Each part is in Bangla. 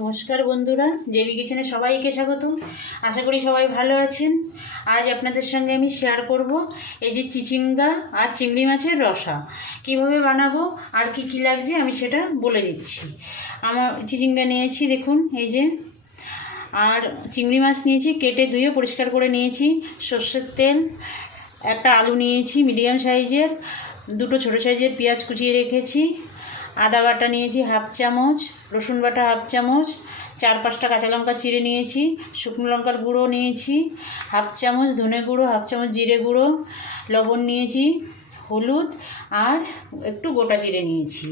নমস্কার বন্ধুরা, জেবি কিচেনে সবাইকে স্বাগত। আশা করি সবাই ভালো আছেন। আজ আপনাদের সঙ্গে আমি শেয়ার করব এই যে চিচিঙ্গা আর চিংড়ি মাছের রসা কিভাবে বানাবো আর কি কি লাগছে আমি সেটা বলে দিচ্ছি। আমার চিচিঙ্গা নিয়েছি দেখুন এই যে, আর চিংড়ি মাছ নিয়েছি কেটে ধুয়ে পরিষ্কার করে নিয়েছি, সর্ষের তেল, একটা আলু নিয়েছি মিডিয়াম সাইজের, দুটো ছোটো সাইজের পেঁয়াজ কুচিয়ে রেখেছি, আদা বাটা নিয়েছি হাফ চামচ, রসুন বাটা হাফ চামচ, 4-5টা কাঁচা লঙ্কা চিড়ে নিয়েছি, শুকনো লঙ্কার গুঁড়ো নিয়েছি হাফ চামচ, ধনে গুঁড়ো হাফ চামচ, জিরে গুঁড়ো, লবণ নিয়েছি, হলুদ আর একটু গোটা জিরে নিয়েছি।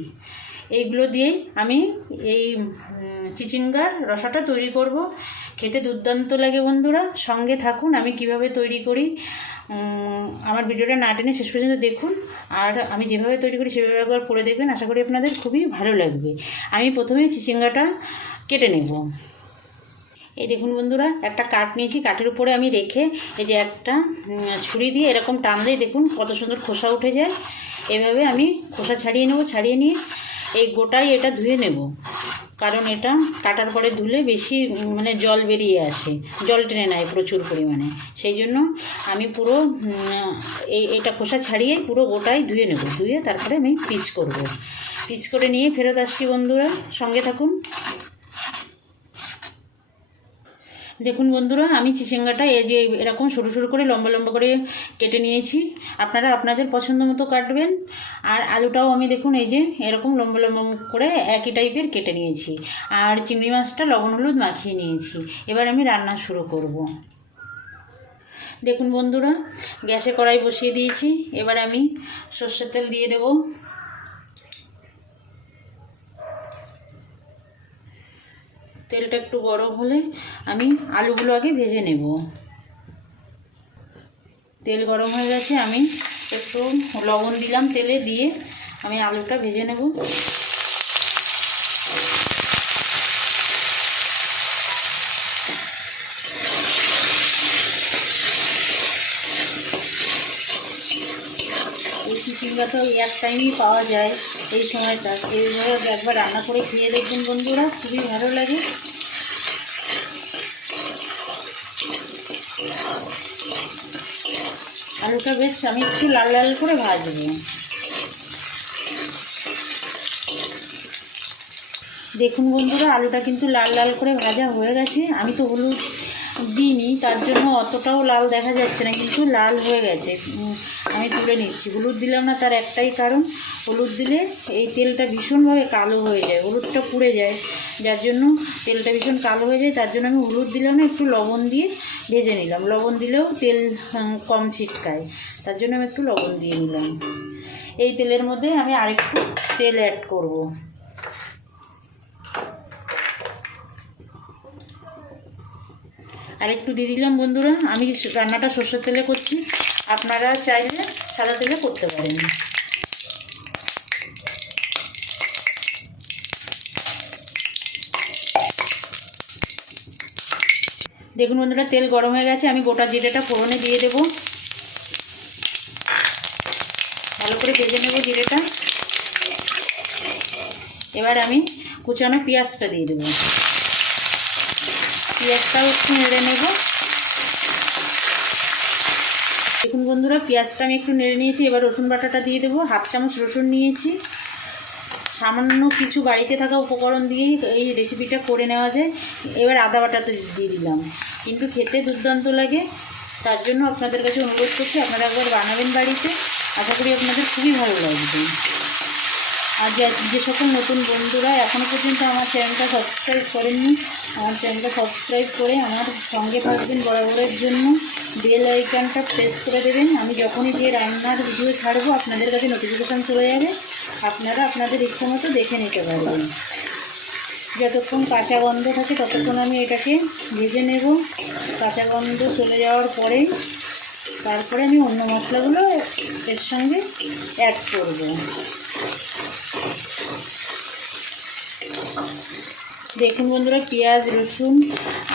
এইগুলো দিয়ে আমি এই চিচিঙ্গার রসাটা তৈরি করব। খেতে দুর্দান্ত লাগে বন্ধুরা, সঙ্গে থাকুন আমি কিভাবে তৈরি করি। আমার ভিডিওটা না টেনে শেষ পর্যন্ত দেখুন, আর আমি যেভাবে তৈরি করি সেভাবে একবার করে দেখবেন, আশা করি আপনাদের খুবই ভালো লাগবে। আমি প্রথমে চিচিঙ্গাটা কেটে নেব। এই দেখুন বন্ধুরা, একটা কাঠ নিয়েছি, কাঠের উপরে আমি রেখে এই যে একটা ছুরি দিয়ে এরকম টান দিয়ে দেখুন কত সুন্দর খোসা উঠে যায়। এভাবে আমি খোসা ছাড়িয়ে নেব, ছাড়িয়ে নিয়ে এই গোটাই এটা ধুয়ে নেব, কারণ এটা কাটার পরে ধুলে বেশি জল বেরিয়ে আসে, জল টেনে নেয় প্রচুর পরিমাণে। সেই জন্য আমি পুরো এটা খোসা ছাড়িয়ে পুরো গোটাই ধুয়ে নেব, ধুয়ে তারপরে আমি পিচ করব। পিচ করে নিয়ে ফেরত আসছি বন্ধুরা, সঙ্গে থাকুন। দেখুন বন্ধুরা, আমি চিচিঙ্গাটা এই যে এরকম সরু সরু করে লম্বা লম্বা করে কেটে নিয়েছি। আপনারা আপনাদের পছন্দ মতো কাটবেন। আর আলুটাও আমি দেখুন এই যে এরকম লম্বা লম্বা করে একই টাইপের কেটে নিয়েছি। আর চিংড়ি মাছটা লবণ হলুদ মাখিয়ে নিয়েছি। এবার আমি রান্না শুরু করব। দেখুন বন্ধুরা, গ্যাসে কড়াই বসিয়ে দিয়েছি। এবার আমি সর্ষের তেল দিয়ে দেবো। তেলটা একটু গরম হলে আমি আলুগুলো আগে ভেজে নেব। তেল গরম হয়ে গেছে, আমি একটু লবণ দিলাম তেলে, দিয়ে আমি আলুটা ভেজে নেব। এই চিচিঙ্গাটা এক টাইমই পাওয়া যায় এই সময়টা। এইভাবে একবার রান্না করে খেয়ে দেখবেন বন্ধুরা, খুবই ভালো লাগে। আলুটা বেশ আমি একটু লাল লাল করে ভাজবো। দেখুন বন্ধুরা, আলুটা কিন্তু লাল লাল করে ভাজা হয়ে গেছে। আমি তো হলুদ দিইনি, তার জন্য অতটাও লাল দেখা যাচ্ছে না, কিন্তু লাল হয়ে গেছে। আমি তুলে নিচ্ছি। হলুদ দিলাম না তার একটাই কারণ, হলুদ দিলে এই তেলটা ভীষণভাবে কালো হয়ে যায়, হলুদটা পুড়ে যায়, যার জন্য তেলটা ভীষণ কালো হয়ে যায়। তার জন্য আমি হলুদ দিলাম না, একটু লবণ দিয়ে ভেজে নিলাম। লবণ দিলেও তেল কম ছিটকায়, তার জন্য আমি একটু লবণ দিয়ে নিলাম। এই তেলের মধ্যে আমি আরেকটু তেল অ্যাড করব। আরেকটু দিয়ে দিলাম বন্ধুরা। আমি রান্নাটা সর্ষের তেলে করছি, আপনারা চাইলে সাদা তেলে করতে পারেন। দেখুন বন্ধুরা, তেল গরম হয়ে গেছে, আমি গোটা জিরেটা ফোড়নে দিয়ে দেব। ভালো করে ভেজে নেব জিরেটা। এবার আমি কুচানো পেঁয়াজটা দিয়ে দেবো। পেঁয়াজটাও একটু নেড়ে নেব। দেখুন বন্ধুরা, পেঁয়াজটা আমি একটু নেড়ে নিয়েছি। এবার রসুন বাটাটা দিয়ে দেবো। হাফ চামচ রসুন নিয়েছি। সামান্য কিছু বাড়িতে থাকা উপকরণ দিয়েই এই রেসিপিটা করে নেওয়া যায়। এবার আদা বাটাটা দিয়ে দিলাম, কিন্তু খেতে দুর্দান্ত লাগে। তার জন্য আপনাদের কাছে অনুরোধ করছি, আপনারা একবার বানাবেন বাড়িতে, আশা করি আপনাদের খুবই ভালো লাগবে। আর যে সকল নতুন বন্ধুরা এখনও পর্যন্ত আমার চ্যানেলটা সাবস্ক্রাইব করেননি, আমার চ্যানেলটা সাবস্ক্রাইব করে আমার সঙ্গে থাকবেন বরাবরের জন্য। বেল আইকনটা প্রেস করে দেবেন। আমি যখনই যে রান্নার ভিডিও ছাড়বো আপনাদের কাছে নোটিফিকেশান চলে যাবে, আপনারা আপনাদের ইচ্ছা মতো দেখে নিতে পারবেন। যতক্ষণ কাঁচা গন্ধ থাকে ততক্ষণ আমি এটাকে ভেজে নেব। কাঁচা গন্ধ চলে যাওয়ার পরে তারপরে আমি অন্য মশলাগুলো এর সঙ্গে অ্যাড করব। দেখুন বন্ধুরা, পেঁয়াজ রসুন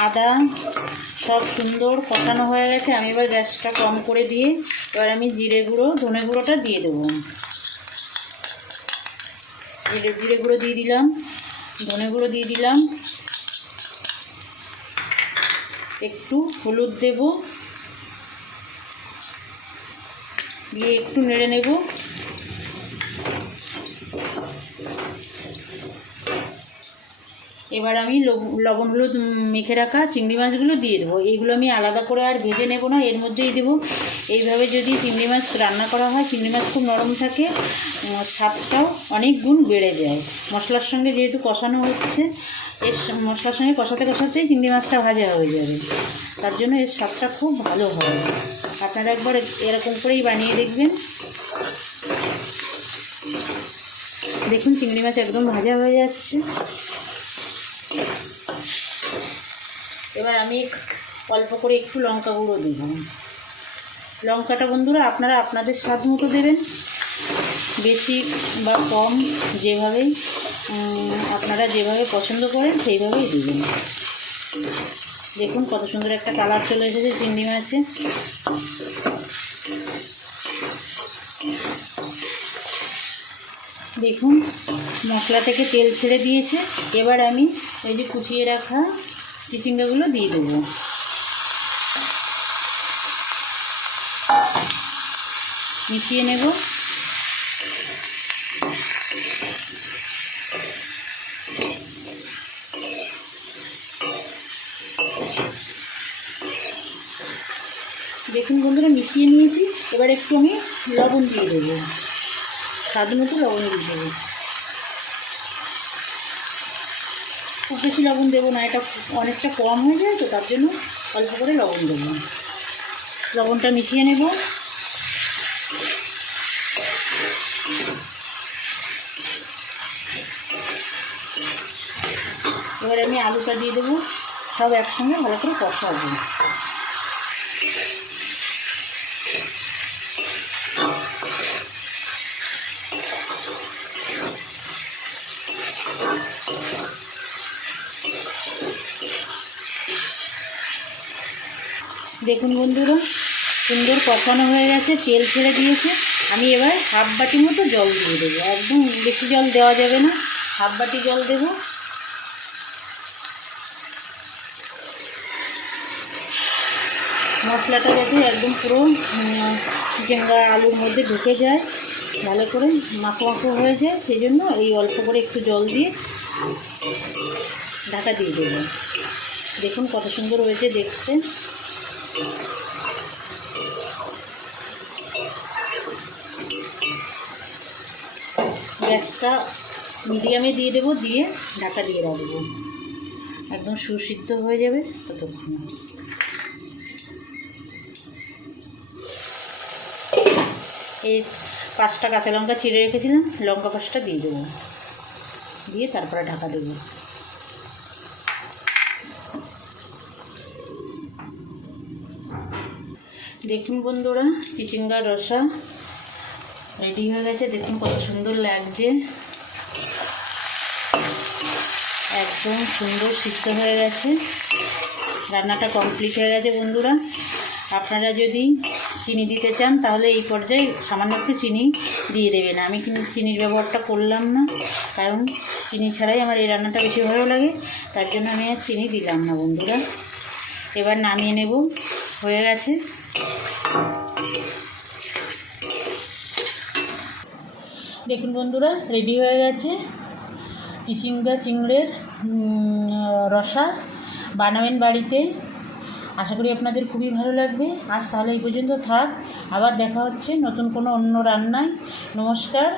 আদা সব সুন্দর কষানো হয়ে গেছে। আমি এবার গ্যাসটা কম করে দিয়ে এবার আমি জিরে গুঁড়ো ধনে গুঁড়োটা দিয়ে দেবো। জিরে গুঁড়ো দিয়ে দিলাম, ধনে গুঁড়ো দিয়ে দিলাম, একটু হলুদ দেব, দিয়ে একটু নেড়ে নেব। এবার আমি লবণ হলুদ মেখে রাখা চিংড়ি মাছগুলো দিয়ে দেবো। এইগুলো আমি আলাদা করে আর ভেজে নেব না, এর মধ্যেই দেবো। এইভাবে যদি চিংড়ি মাছ রান্না করা হয়, চিংড়ি মাছ খুব নরম থাকে, স্বাদটাও অনেক গুণ বেড়ে যায়। মশলার সঙ্গে যেহেতু কষানো হচ্ছে, এর মশলার সঙ্গে কষাতে কষাতেই চিংড়ি মাছটা ভাজা হয়ে যাবে, তার জন্য এর স্বাদটা খুব ভালো হয়। আপনারা একবার এরকম করেই বানিয়ে দেখবেন। দেখুন চিংড়ি মাছ একদম ভাজা হয়ে যাচ্ছে। এবার আমি অল্প করে একটু লঙ্কা গুঁড়ো দেব। লঙ্কাটা বন্ধুরা আপনারা আপনাদের স্বাদ মতো দেবেন, বেশি বা কম যেভাবেই আপনারা যেভাবে পছন্দ করেন সেইভাবেই দেবেন। দেখুন কত সুন্দর একটা কালার চলে এসেছে চিংড়ি মাছে। দেখুন মশলা থেকে তেল ছেড়ে দিয়েছে। এবার আমি ওই যে কুচিয়ে রাখা চিচিঙ্গাগুলো দিয়ে দেবো। মিশিয়ে নেব। দেখুন বন্ধুরা মিশিয়ে নিয়েছি। এবার একটু আমি লবণ দিয়ে দেবো, স্বাদ মতো লবণ দিয়ে দেবো। খুব বেশি লবণ দেবো না, এটা অনেকটা কম হয়ে যায় তো, তার জন্য অল্প করে লবণ দেবো। লবণটা মিশিয়ে নেব। এবার আমি আলুটা দিয়ে দেবো, সব একসঙ্গে ভালো করে কষাবো। দেখুন বন্ধুরা সুন্দর কষানো হয়ে গেছে, তেল ছেড়ে দিয়েছে। আমি এবার হাফ বাটি মতো জল দিয়ে দেবো, একদম বেশি জল দেওয়া যাবে না, হাফ বাটি জল দেব। মশলাটা যাতে একদম পুরো চিচিঙ্গা আলুর মধ্যে ঢুকে যায়, ভালো করে মাখো মাখো হয়ে যায়, সেই জন্য এই অল্প করে একটু জল দিয়ে ঢাকা দিয়ে দেবো। দেখুন কত সুন্দর হয়েছে দেখতে। গ্যাসটা মিডিয়ামে দিয়ে দেবো, দিয়ে ঢাকা দিয়ে রাখবো, একদম সুসিদ্ধ হয়ে যাবে ততক্ষণ। এই 5টা কাঁচা লঙ্কা চিড়ে রেখেছিলাম, লঙ্কা 5টা দিয়ে দেবো, দিয়ে তারপরে ঢাকা দেবো। দেখুন বন্ধুরা চিচিঙ্গার রসা রেডি হয়ে গেছে। দেখুন কত সুন্দর লাগছে, একদম সুন্দর সিদ্ধ হয়ে গেছে। রান্নাটা কমপ্লিট হয়ে গেছে বন্ধুরা। আপনারা যদি চিনি দিতে চান তাহলে এই পর্যায়ে সামান্য একটু চিনি দিয়ে দেবেন। আমি কিন্তু চিনির ব্যবহারটা করলাম না, কারণ চিনি ছাড়াই আমার এই রান্নাটা বেশি ভালো লাগে, তার জন্য আমি আর চিনি দিলাম না বন্ধুরা। এবার নামিয়ে নেব, হয়ে গেছে। দেখুন বন্ধুরা রেডি হয়ে গেছে চিচিঙ্গা চিংড়ের রসা। বানাবেন বাড়িতে, আশা করি আপনাদের খুবই ভালো লাগবে। আজ তাহলে এই পর্যন্ত থাক, আবার দেখা হচ্ছে নতুন কোনো অন্য রান্নায়। নমস্কার।